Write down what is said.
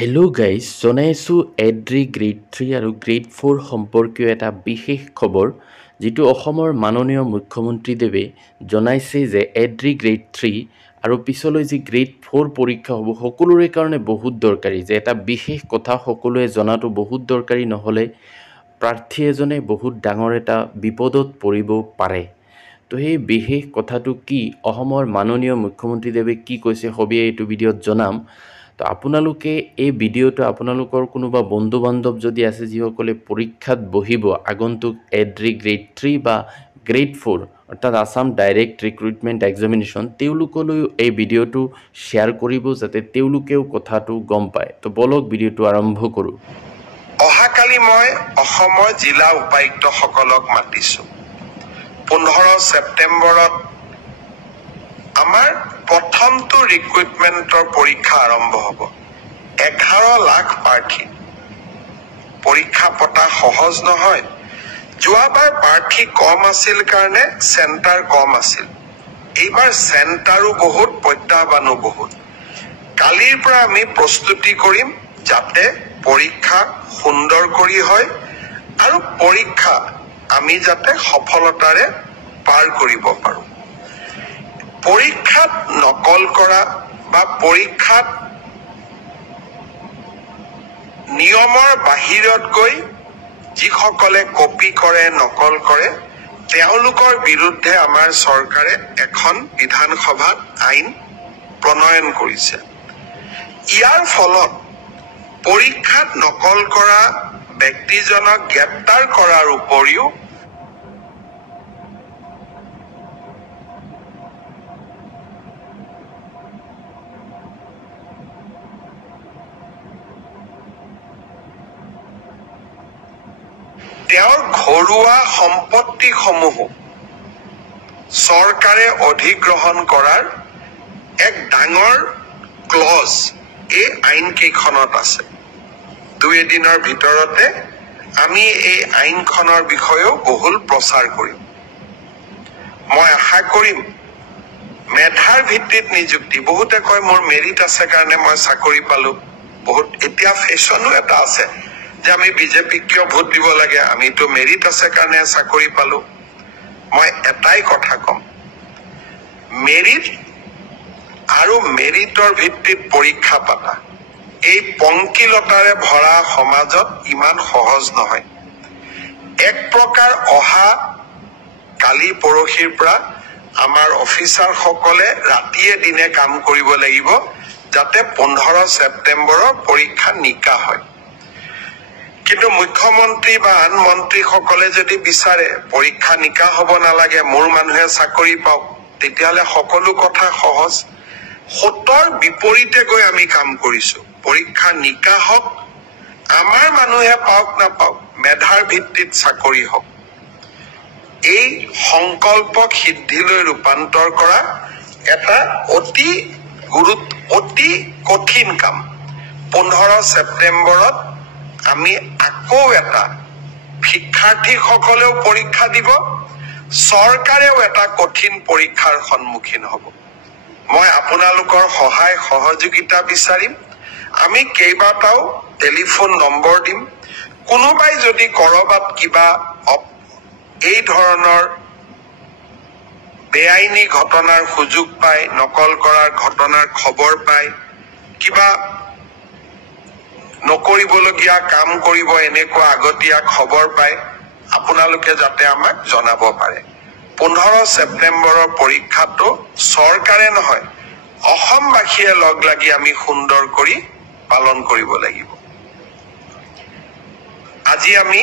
Hello' guys, জনাইছোঁ এড্ৰি grade 3 আৰু grade 4 সম্পৰ্কীয় এটা বিশেষ খবৰ, যিটো অসমৰ মাননীয় মুখ্যমন্ত্ৰীদেৱে জনাইছে যে এড্ৰি গ্ৰেড 3 আৰু পিছলৈ যি গ্ৰেড 4 পৰীক্ষা হ'ব সকলোৰে কাৰণে বহুত দৰকাৰী। যে এটা বিশেষ কথা সকলোৱে জনাটো বহুত দৰকাৰী, নহ'লে প্ৰাৰ্থী এজনে বহুত ডাঙৰ এটা বিপদত পৰিব পাৰে। তো সেই বিশেষ কথাটো কি, অসমৰ মাননীয় মুখ্যমন্ত্ৰীদেৱে কি কৈছে সবিয়ে এইটো ভিডিঅ'ত জনাম। তো আপোনালোকে এই ভিডিঅ'টো আপোনালোকৰ কোনোবা বন্ধু বান্ধৱ যদি আছে যিসকলে পৰীক্ষাত বহিব আগন্তুক এড্ৰি গ্ৰেড 3 বা গ্ৰেড 4 অৰ্থাৎ আসাম ডাইৰেক্ট ৰিক্ৰুটমেণ্ট এক্সামিনেশ্যন, তেওঁলোকলৈও এই ভিডিঅ'টো শ্বেয়াৰ কৰিব যাতে তেওঁলোকেও কথাটো গম পায়। তো বলক ভিডিঅ'টো আৰম্ভ কৰোঁ। অহাকালি মই অসমৰ জিলা উপায়ুক্তসকলক মাতিছোঁ। 15 ছেপ্টেম্বৰত আমাৰ প্ৰথমটো ৰিক্ৰুটমেণ্টৰ পৰীক্ষা আৰম্ভ হ'ব। 11 লাখ প্ৰাৰ্থী। পৰীক্ষা পতা সহজ নহয়। যোৱাবাৰ প্ৰাৰ্থী কম আছিল কাৰণে চেণ্টাৰ কম আছিল। এইবাৰ চেণ্টাৰো বহুত, প্ৰত্যাহ্বানো বহুত। কালিৰ পৰা আমি প্ৰস্তুতি কৰিম যাতে পৰীক্ষা সুন্দৰ কৰি হয় আৰু পৰীক্ষা আমি যাতে সফলতাৰে পাৰ কৰিব পাৰোঁ। পৰীক্ষাত নকল কৰা বা পৰীক্ষাত নিয়মৰ বাহিৰত গৈ যিসকলে কপি কৰে, নকল কৰে, তেওঁলোকৰ বিৰুদ্ধে আমাৰ চৰকাৰে এখন বিধানসভাত আইন প্ৰণয়ন কৰিছে। ইয়াৰ ফলত পৰীক্ষাত নকল কৰা ব্যক্তিজনক গ্ৰেপ্তাৰ কৰাৰ উপৰিও তেওঁৰ ঘৰুৱা সম্পত্তিসমূহো চৰকাৰে অধিগ্ৰহণ কৰাৰ এক ডাঙৰ ক্লজ এই আইন কেইখনত আছে। 2 দিনৰ ভিতৰতে আমি এই আইনখনৰ বিষয়েও বহুল প্ৰচাৰ কৰিম। মই আশা কৰিম মেধাৰ ভিত্তিত নিযুক্তি। বহুতে কয় মোৰ মেৰিট আছে কাৰণে মই চাকৰি পালো। বহুত এতিয়া ফেশ্বনো এটা আছে যে আমি বিজেপিক কিয় ভোট দিব লাগে, আমিতো মেৰিট আছে কাৰণে চাকৰি পালো। মই এটাই কথা কম, মেৰিট আৰু মেৰিটৰ ভিত্তিত পৰীক্ষা পাতা এই পংকিলতাৰে ভৰা সমাজত ইমান সহজ নহয়। এক প্ৰকাৰ অহা কালি পৰহিৰ পৰা আমাৰ অফিচাৰসকলে ৰাতিয়ে দিনে কাম কৰিব লাগিব যাতে 15 ছেপ্টেম্বৰৰ পৰীক্ষা নিকা হয়। কিন্তু মুখ্যমন্ত্ৰী বা আন মন্ত্ৰীসকলে যদি বিচাৰে পৰীক্ষা নিকা হ'ব নালাগে, মোৰ মানুহে চাকৰি পাওক, তেতিয়াহ'লে সকলো কথা সহজ। সতৰ বিপৰীতে গৈ আমি কাম কৰিছো। পৰীক্ষা নিকা হওক, আমাৰ মানুহে পাওক নাপাওক, মেধাৰ ভিত্তিত চাকৰি হওক। এই সংকল্পক সিদ্ধিলৈ ৰূপান্তৰ কৰা এটা অতি কঠিন কাম। 15 ছেপ্টেম্বৰত আমি আকৌ এটা শিক্ষাৰ্থীসকলেও পৰীক্ষা দিব, চৰকাৰেও এটা কঠিন পৰীক্ষাৰ সন্মুখীন হ'ব। মই আপোনালোকৰ সহায় সহযোগিতা বিচাৰিম। আমি কেইবাটাও টেলিফোন নম্বৰ দিম। কোনোবাই যদি কৰবাত কিবা এই ধৰণৰ বেআইনী ঘটনাৰ সুযোগ পায়, নকল কৰাৰ ঘটনাৰ খবৰ পায়, কিবা নকৰিবলগীয়া কাম কৰিব এনেকুৱা আগতীয়া খবৰ পায়, আপোনালোকে যাতে আমাক জনাব পাৰে। 15 ছেপ্টেম্বৰৰ পৰীক্ষাটো চৰকাৰে নহয়, অসমবাসীয়ে লগ লাগি আমি সুন্দৰ কৰি পালন কৰিব লাগিব। আজি আমি